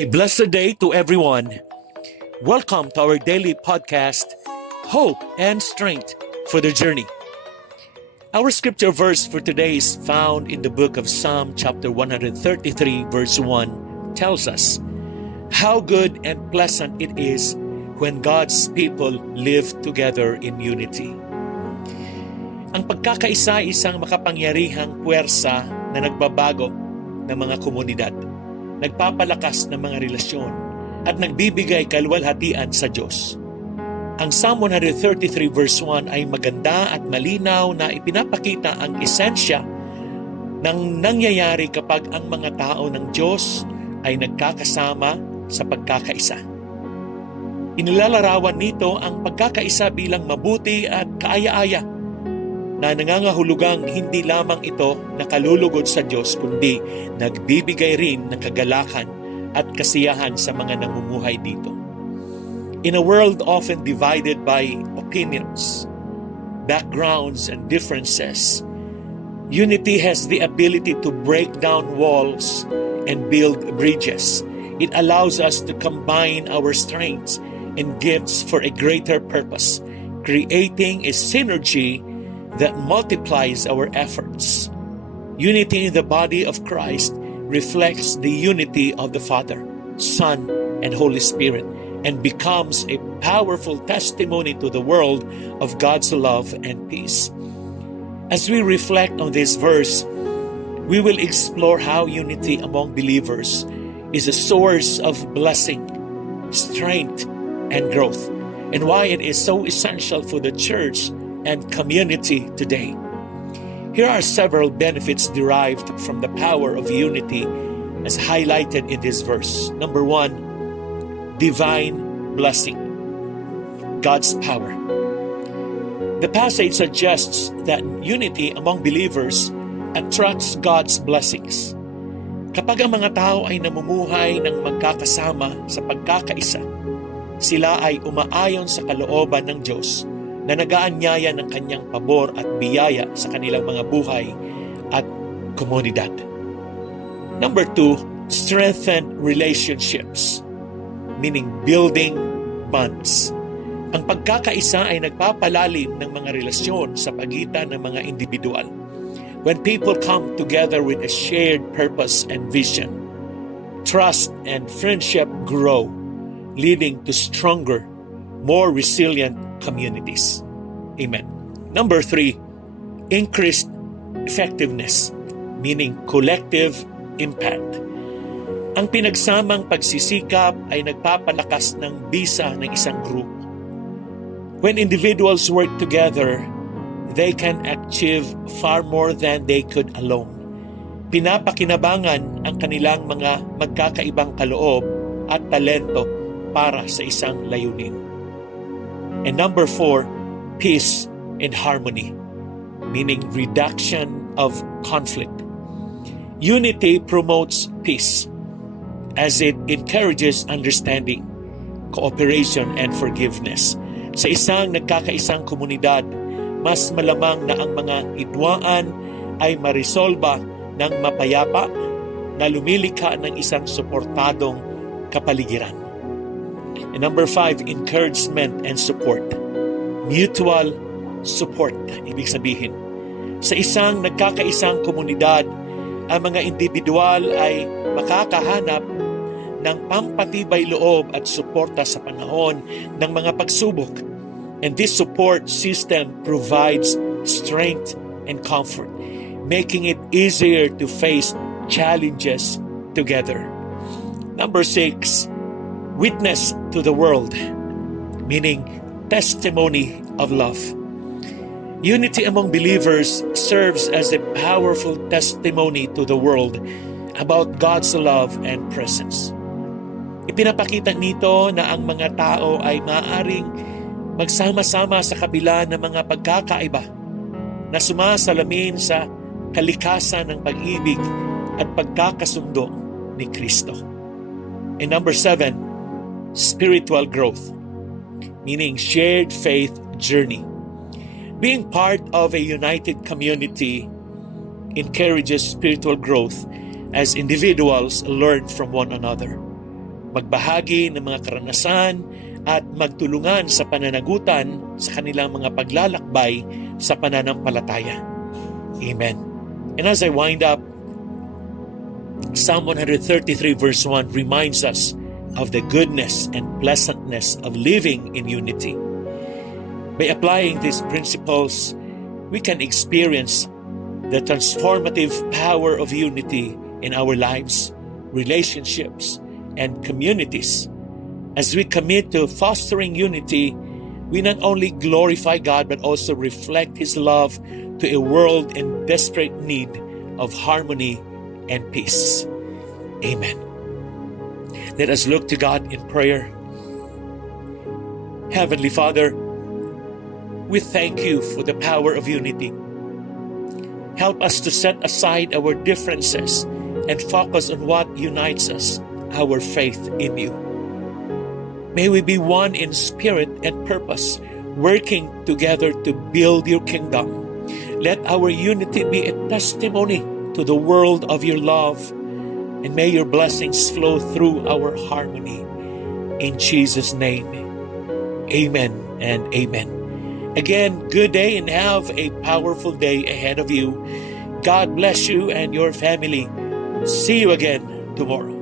A blessed day to everyone. Welcome to our daily podcast, Hope and Strength for the Journey. Our scripture verse for today is found in the book of Psalm chapter 133 verse 1 tells us, "How good and pleasant it is when God's people live together in unity." Ang pagkakaisa ay isang makapangyarihang puwersa na nagbabago ng mga komunidad, nagpapalakas ng mga relasyon, at nagbibigay kaluwalhatian sa Diyos. Ang Psalm 133 verse 1 ay maganda at malinaw na ipinapakita ang esensya ng nangyayari kapag ang mga tao ng Diyos ay nagkakasama sa pagkakaisa. Inilalarawan nito ang pagkakaisa bilang mabuti at kaaya-aya na nangangahulugang hindi lamang ito nakalulugod sa Diyos kundi nagbibigay rin ng kagalakan at kasiyahan sa mga namumuhay dito. In a world often divided by opinions, backgrounds, and differences, unity has the ability to break down walls and build bridges. It allows us to combine our strengths and gifts for a greater purpose, creating a synergy that multiplies our efforts. Unity in the body of Christ reflects the unity of the Father, Son, and Holy Spirit, and becomes a powerful testimony to the world of God's love and peace. As we reflect on this verse, we will explore how unity among believers is a source of blessing, strength, and growth, and why it is so essential for the church and community today. Here are several benefits derived from the power of unity as highlighted in this verse. Number 1, divine blessing, God's power. The passage suggests that unity among believers attracts God's blessings. Kapag ang mga tao ay namumuhay ng magkakasama sa pagkakaisa, sila ay umaayon sa kalooban ng Diyos na nag-aanyaya ng kanyang pabor at biyaya sa kanilang mga buhay at komunidad. Number 2, strengthen relationships, meaning building bonds. Ang pagkakaisa ay nagpapalalim ng mga relasyon sa pagitan ng mga individual. When people come together with a shared purpose and vision, trust and friendship grow, leading to stronger, more resilient communities. Amen. Number 3, increased effectiveness, meaning collective impact. Ang pinagsamang pagsisikap ay nagpapalakas ng bisa ng isang grupo. When individuals work together, they can achieve far more than they could alone. Pinapakinabangan ang kanilang mga magkakaibang kaloob at talento para sa isang layunin. And number 4, peace and harmony, meaning reduction of conflict. Unity promotes peace as it encourages understanding, cooperation, and forgiveness. Sa isang nagkakaisang komunidad, mas malamang na ang mga hidwaan ay marisolba ng mapayapa na lumilikha ng isang suportadong kapaligiran. And number 5, encouragement and support. Mutual support, ibig sabihin. Sa isang nagkakaisang komunidad, ang mga individual ay makakahanap ng pampatibay loob at suporta sa panahon ng mga pagsubok. And this support system provides strength and comfort, making it easier to face challenges together. Number 6, witness to the world, meaning testimony of love. Unity among believers serves as a powerful testimony to the world about God's love and presence. Ipinapakita nito na ang mga tao ay maaaring magsama-sama sa kabila ng mga pagkakaiba na sumasalamin sa kalikasan ng pag-ibig at pagkakasundo ni Kristo. And number 7, spiritual growth, meaning shared faith journey. Being part of a united community encourages spiritual growth as individuals learn from one another. magbahagi ng mga karanasan at magtulungan sa pananagutan sa kanilang mga paglalakbay sa pananampalataya. Amen. And as I wind up, Psalm 133 verse 1 reminds us of the goodness and pleasantness of living in unity. By applying these principles, we can experience the transformative power of unity in our lives, relationships, and communities. As we commit to fostering unity, we not only glorify God but also reflect His love to a world in desperate need of harmony and peace. Amen. Let us look to God in prayer. Heavenly Father, we thank You for the power of unity. Help us to set aside our differences and focus on what unites us, our faith in You. May we be one in spirit and purpose, working together to build Your kingdom. Let our unity be a testimony to the world of Your love, and may Your blessings flow through our harmony. In Jesus' name, amen and amen. Again, good day and have a powerful day ahead of you. God bless you and your family. See you again tomorrow.